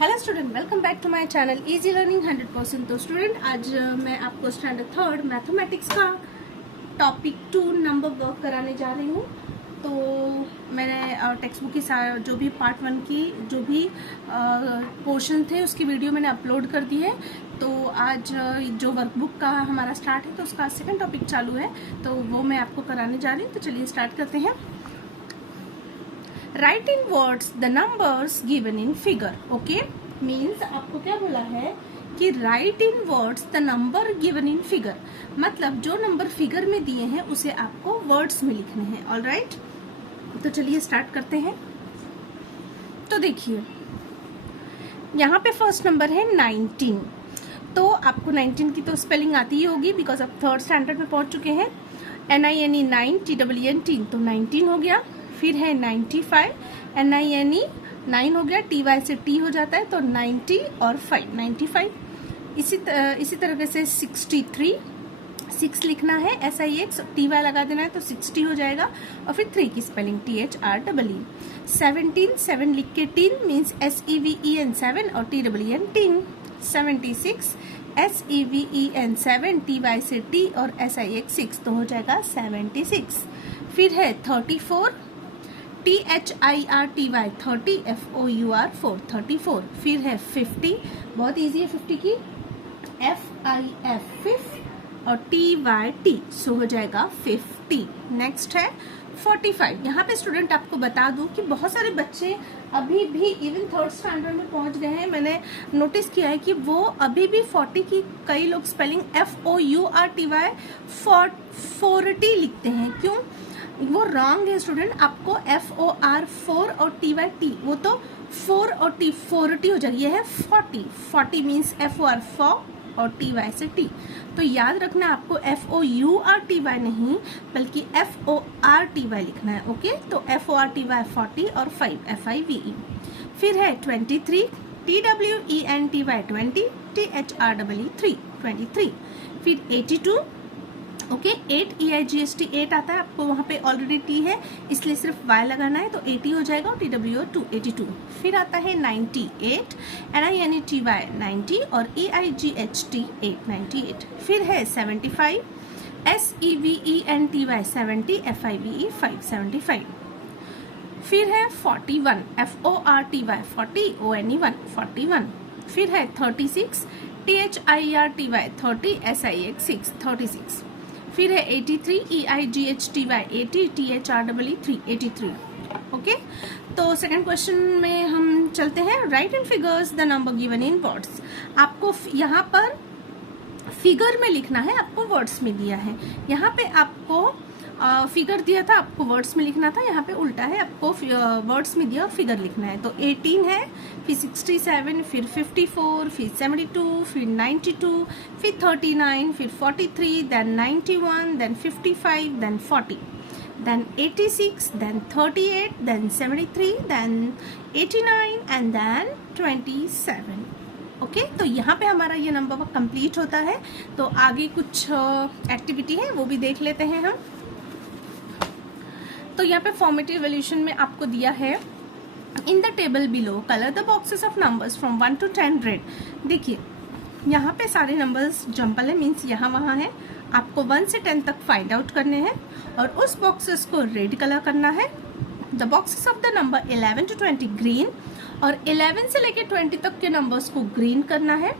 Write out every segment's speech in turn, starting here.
Hello student, welcome back to my channel easy learning 100%। तो student, आज मैं आपको स्टैंडर्ड थर्ड मैथमेटिक्स का टॉपिक 2 नंबर वर्क कराने जा रही हूँ। तो मैंने टेक्स्ट बुक की जो भी पार्ट 1 की जो भी पोर्शन थे उसकी वीडियो मैंने अपलोड कर दी है। तो आज जो वर्कबुक का हमारा स्टार्ट है तो उसका सेकंड टॉपिक चालू है, तो वो मैं आपको कराने जा रही हूँ। तो चलिए स्टार्ट करते हैं। Right in words the numbers given in figure. Okay, means आपको क्या बोला है कि right in words the number given in figure, मतलब जो नंबर फिगर में दिए हैं उसे आपको वर्ड्स में लिखने हैं। ऑल राइट, तो चलिए स्टार्ट करते हैं। तो देखिए यहाँ पे फर्स्ट नंबर है 19। तो आपको 19 की तो स्पेलिंग आती ही होगी बिकॉज आप थर्ड स्टैंडर्ड में पहुंच चुके हैं। NINE 9, TEEN तो 19 हो गया। फिर है 95, NINE 9 हो गया, TY से T हो जाता है तो 90 और 5 95। इसी तरीके से 63 6 लिखना है, SIX TY लगा देना है तो 60 हो जाएगा। और फिर 3 की स्पेलिंग THREE। 17 7 लिख के टीन मीन्स SEVEN 7 और TEEN टीन। 76 SEVEN 7 TY से T और SIX 6 तो हो जाएगा 76। फिर है 34 THIRTY 30 FOUR 4 34। फिर है 50, बहुत इजी है 50 की, FIF 5 और TYT सो हो जाएगा 50। नेक्स्ट है 45। यहाँ पे स्टूडेंट आपको बता दूं कि बहुत सारे बच्चे अभी भी इवन थर्ड स्टैंडर्ड में पहुंच गए हैं। मैंने नोटिस किया है कि वो अभी भी 40 की कई लोग स्पेलिंग FOURTY 40 लिखते हैं। क्यों? वो रॉन्ग है स्टूडेंट। आपको FOR 4 और TYT, वो तो 4 और T 40 हो जाएगी। ये है 40 मीन्स FOR 4 और TY से T। तो याद रखना आपको FOURTY नहीं बल्कि FORTY लिखना है। ओके, तो FORTY 40 और 5 FIVE। फिर है 23 TWENTY 20 THREE 23। फिर 82, ओके 8 EIGST 8 आता है, आपको वहाँ पे ऑलरेडी T है इसलिए सिर्फ Y लगाना है तो 80 हो जाएगा और TWO 2 82। फिर आता है 98 NINETY 90 और EIGHT 8 98। फिर है 75 SEVENTY 70 FIVE 5 75। फिर है 41 FORTY 40 ONE 41। फिर है 36 THIRTY 30 SIX 6 36। फिर है 83 EIGHTY 80 THREE 3 83। ओके, तो सेकंड क्वेश्चन में हम चलते हैं। Right in figures the number given in words. आपको यहाँ पर फिगर में लिखना है, आपको वर्ड्स में दिया है। यहाँ पे आपको फिगर दिया था, आपको वर्ड्स में लिखना था। यहाँ पे उल्टा है, आपको वर्ड्स में दिया और फिगर लिखना है। तो 18 है, फिर 67, फिर 54, फिर 72, फिर 92, फिर 39, फिर 43, then 91, then 55, then 40, then 86, then 38, then 73, then 89 and then 27। Okay, तो यहाँ पे हमारा ये नंबर कंप्लीट होता है। तो आगे कुछ एक्टिविटी है वो भी देख लेते हैं हम। तो यहाँ पे फॉर्मेटिव इवोल्यूशन में आपको दिया है in the table below colour the boxes of numbers from 1 to 10 red. देखिए यहाँ पे सारे नंबर्स जंपल है, मीन्स यहाँ वहाँ है। आपको 1 से 10 तक फाइंड आउट करने हैं और उस बॉक्सेस को रेड कलर करना है। The boxes of the number 11 to 20 green और 11 से लेके 20 तक के नंबर्स को ग्रीन करना है।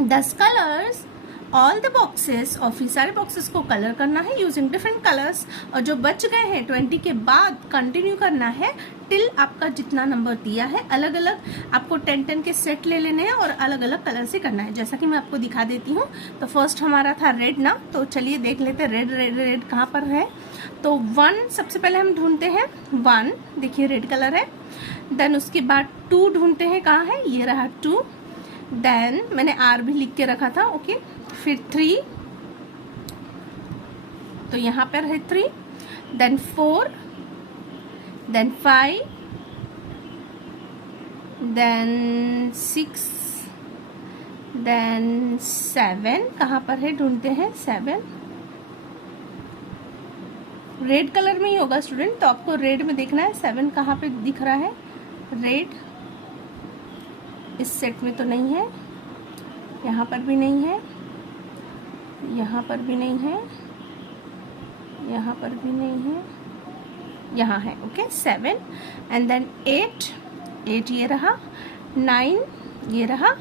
10 कलर्स ऑल द बॉक्सेस, और फिर सारे बॉक्सेस को कलर करना है यूजिंग डिफरेंट कलर्स। और जो बच गए हैं 20 के बाद कंटिन्यू करना है टिल आपका जितना नंबर दिया है। अलग अलग आपको 10 के सेट ले लेने हैं और अलग अलग कलर से करना है, जैसा कि मैं आपको दिखा देती हूँ। तो फर्स्ट हमारा था रेड ना, तो चलिए देख लेते हैं रेड रेड रेड कहाँ पर है। तो 1 सबसे पहले हम ढूंढते हैं, 1 देखिए रेड कलर है। देन उसके बाद 2 ढूंढते हैं, कहाँ है, ये रहा 2। देन मैंने R भी लिख के रखा था। ओके, फिर 3, तो यहाँ पर है 3, देन 4, देन 5, देन 6, देन 7, कहाँ पर है ढूंढते हैं 7। रेड कलर में ही होगा स्टूडेंट, तो आपको रेड में देखना है 7 कहाँ पे दिख रहा है, रेड इस सेट में तो नहीं है, यहाँ पर भी नहीं है, यहाँ पर भी नहीं है, यहाँ पर भी नहीं है, यहाँ है। ओके 7 एंड देन 8 ये रहा, 9 ये रहा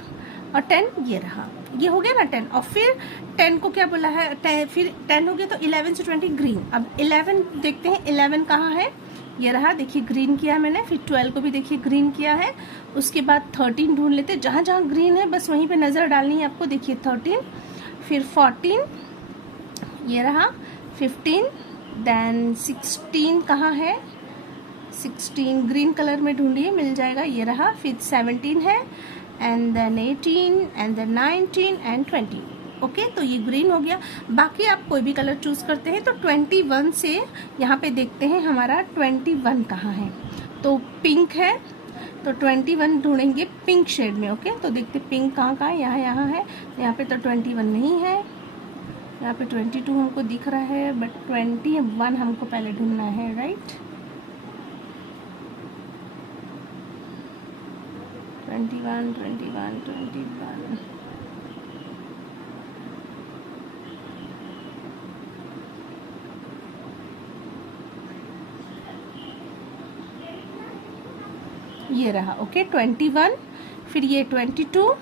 और 10 ये रहा। ये हो गया ना 10। और फिर 10 को क्या बोला है, फिर 10 हो गया तो 11 से 20 ग्रीन। अब 11 देखते हैं 11 कहाँ है, ये रहा, देखिए ग्रीन किया मैंने। फिर 12 को भी देखिए ग्रीन किया है। उसके बाद 13 ढूंढ लेते, जहाँ जहाँ ग्रीन है बस वहीं पे नज़र डालनी है आपको। देखिए 13, फिर 14 ये रहा, 15 देन 16 कहाँ है, 16 ग्रीन कलर में ढूंढिए, मिल जाएगा, ये रहा। फिर 17 है and then 18 and then 19 and 20। Okay तो ये ग्रीन हो गया। बाकी आप कोई भी कलर चूज करते हैं। तो 21 से यहाँ पे देखते हैं हमारा 21 कहाँ है, तो पिंक है, तो 21 ढूंढेंगे पिंक शेड में। ओके तो देखते पिंक कहाँ है, यहाँ है। यहाँ पे तो 21 नहीं है, यहाँ पे 22 हमको दिख रहा है, बट 21 हमको पहले ढूंढना है, राइट। 21 ये रहा। ओके 21, फिर ये 22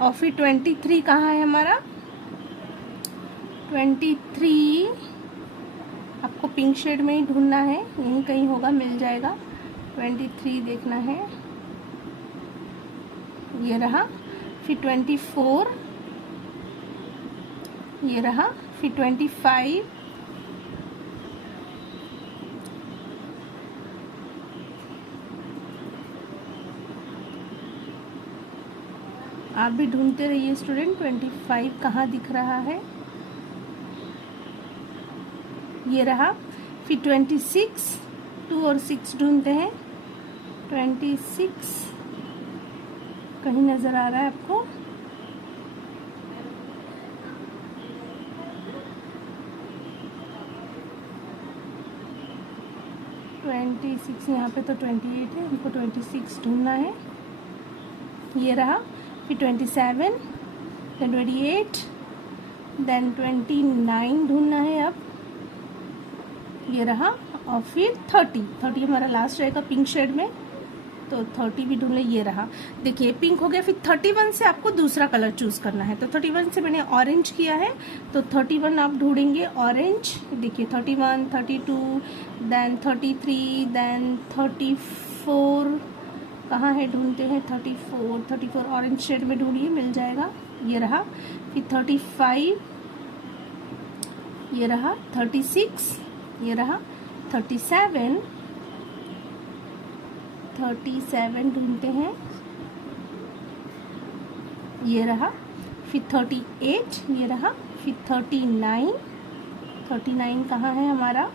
और फिर 23 कहाँ है हमारा, 23 आपको पिंक शेड में ही ढूंढना है, यहीं कहीं होगा, मिल जाएगा। 23 देखना है, ये रहा। फिर 24 ये रहा। फिर 25 आप भी ढूंढते रहिए स्टूडेंट। 25 कहाँ दिख रहा है, ये रहा। फिर 26, 2 और 6 ढूंढते हैं। 26 कहीं नजर आ रहा है आपको, यहाँ पे तो 28 है, हमको 26 ढूंढना है, ये रहा। फिर 27 देन 28 देन 29 ढूंढना है अब, ये रहा। और फिर 30 हमारा लास्ट रहेगा पिंक शेड में, तो 30 भी ढूंढ ले, ये रहा। देखिए पिंक हो गया। फिर 31 से आपको दूसरा कलर चूज करना है, तो 31 से मैंने ऑरेंज किया है, तो 31 आप ढूंढेंगे ऑरेंज। देखिए 31, 32 देन 33 देन 34 कहाँ है, ढूंढते हैं 34 ऑरेंज शेड में ढूंढिए, मिल जाएगा, ये रहा। फिर 35 ये रहा, 36 ये रहा, 37 ढूंढते हैं, ये रहा। फिर 38 ये रहा। फिर 39 कहाँ है हमारा,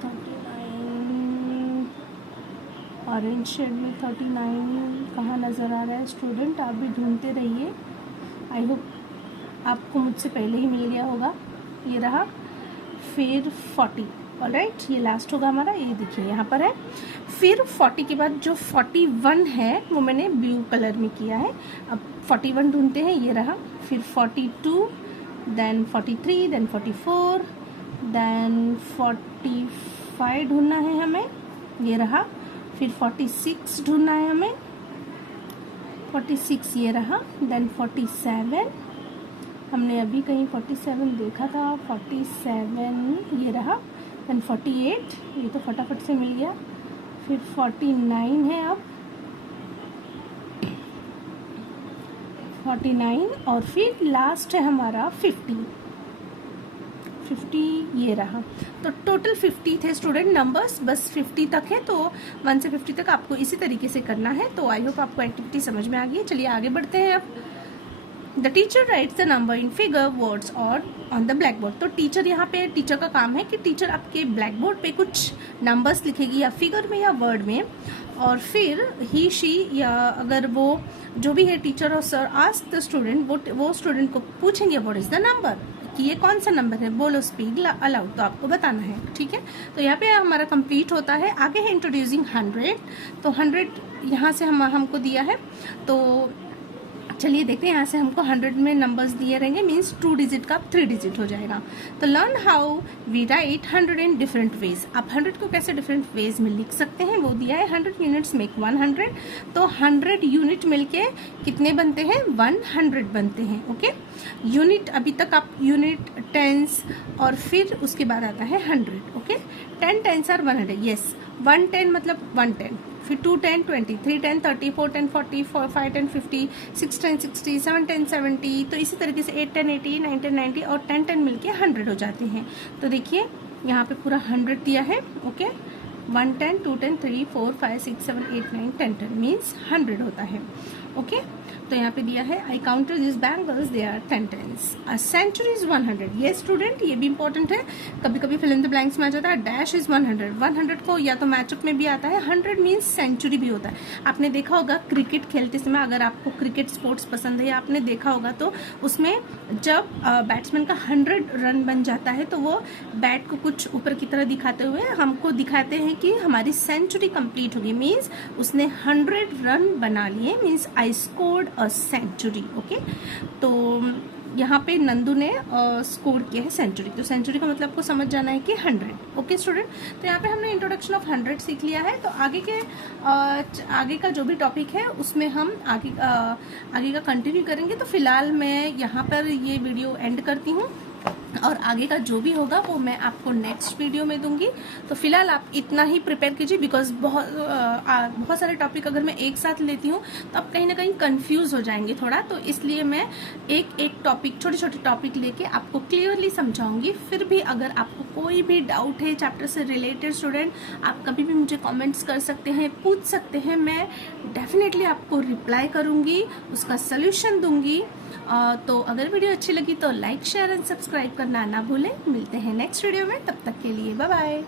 39 ऑरेंज शेड में 39 कहाँ नज़र आ रहा है स्टूडेंट, आप भी ढूंढते रहिए। आई होप आपको मुझसे पहले ही मिल गया होगा, ये रहा। फिर 40, ऑलराइट, ये लास्ट होगा हमारा, ये देखिए यहाँ पर है। फिर 40 के बाद जो 41 है वो मैंने ब्लू कलर में किया है। अब 41 ढूंढते हैं, ये रहा। फिर 42 देन 43 देन 44 देन 45 ढूंढना है हमें, ये रहा। फिर 46 ढूंढना है हमें, 46 ये रहा। देन 47 हमने अभी कहीं 47 देखा था, 47 ये रहा। देन 48 ये तो फटाफट से मिल गया। फिर 49 है अब, 49 और फिर लास्ट है हमारा 50 ये रहा। तो टोटल 50 थे स्टूडेंट नंबर्स, बस 50 तक है, तो 1 से 50 तक आपको इसी तरीके से करना है। तो आई होप आपको एक्टिविटी समझ में आ गई है। चलिए आगे बढ़ते हैं अब। The teacher rights the number in figure words और ऑन द ब्लैक बोर्ड। तो टीचर यहाँ पे, टीचर का काम है कि टीचर आपके ब्लैक बोर्ड पे कुछ नंबर्स लिखेगी, या फिगर में या वर्ड में, और फिर ही शी या अगर वो जो भी है टीचर और सर आस्क द स्टूडेंट, वो स्टूडेंट को पूछेंगे व्हाट इज द नंबर, कि ये कौन सा नंबर है, बोलो स्पीड अलाउड, तो आपको बताना है, ठीक है। तो यहाँ पे हमारा कंप्लीट होता है। आगे है इंट्रोड्यूसिंग 100, तो 100 यहाँ से हमको दिया है, तो चलिए देखते हैं। यहाँ से हमको 100 में नंबर्स दिए रहेंगे, मीन्स 2 डिजिट का 3 डिजिट हो जाएगा। तो learn how we write 100 in different ways. आप 100 को कैसे डिफरेंट वेज में लिख सकते हैं वो दिया है। 100 यूनिट्स मेक 100, तो 100 यूनिट मिलके कितने बनते हैं, 100 बनते हैं। ओके, यूनिट अभी तक आप यूनिट, टेंस और फिर उसके बाद आता है 100। ओके, 10 टेंस आर 100, यस, 110 मतलब 110, फिर 2 10 20, 3 10 30, 4 10 40, 5 10 50, 6 10 60, 7 10 70, तो इसी तरीके से 8 10 80, 9 10 90 और 10 10 मिलके 100 हो जाते हैं। तो देखिए यहाँ पे पूरा 100 दिया है। ओके, 1 10 2 10 3 4 5 6 7 8 9 10 10 मीन्स 100 होता है। ओके, तो यहाँ पे दिया है I counted this bangles, they are 10 tens, a century is 100। ये स्टूडेंट, ये भी इंपॉर्टेंट है, कभी कभी फिल इन द ब्लैंक्स में आ जाता है। डैश इज 100, 100 को या तो मैचअप में भी आता है, 100 मीन्स सेंचुरी भी होता है। आपने देखा होगा क्रिकेट खेलते समय, अगर आपको क्रिकेट स्पोर्ट्स पसंद है या आपने देखा होगा, तो उसमें जब बैट्समैन का 100 रन बन जाता है तो वो बैट को कुछ ऊपर की तरह दिखाते हुए हमको दिखाते हैं कि हमारी सेंचुरी कंप्लीट होगी, मीन्स उसने 100 रन बना लिए, means I scored a century. Okay, तो यहाँ पे नंदू ने स्कोर किया है सेंचुरी, तो सेंचुरी का मतलब आपको समझ जाना है कि 100। ओके स्टूडेंट, तो यहाँ पे हमने इंट्रोडक्शन ऑफ 100 सीख लिया है। तो आगे का जो भी टॉपिक है उसमें हम आगे का कंटिन्यू करेंगे। तो फिलहाल मैं यहाँ पर ये वीडियो एंड करती हूँ और आगे का जो भी होगा वो मैं आपको नेक्स्ट वीडियो में दूंगी। तो फिलहाल आप इतना ही प्रिपेयर कीजिए, बिकॉज बहुत सारे टॉपिक अगर मैं एक साथ लेती हूँ तो आप कहीं ना कहीं कंफ्यूज हो जाएंगे थोड़ा, तो इसलिए मैं एक टॉपिक, छोटे छोटे टॉपिक लेके आपको क्लियरली समझाऊंगी। फिर भी अगर आपको कोई भी डाउट है चैप्टर से रिलेटेड स्टूडेंट, आप कभी भी मुझे कमेंट्स कर सकते हैं, पूछ सकते हैं, मैं डेफिनेटली आपको रिप्लाई करूंगी, उसका सोल्यूशन दूंगी। तो अगर वीडियो अच्छी लगी तो लाइक शेयर एंड सब्सक्राइब करना ना भूलें। मिलते हैं नेक्स्ट वीडियो में, तब तक के लिए बाय बाय।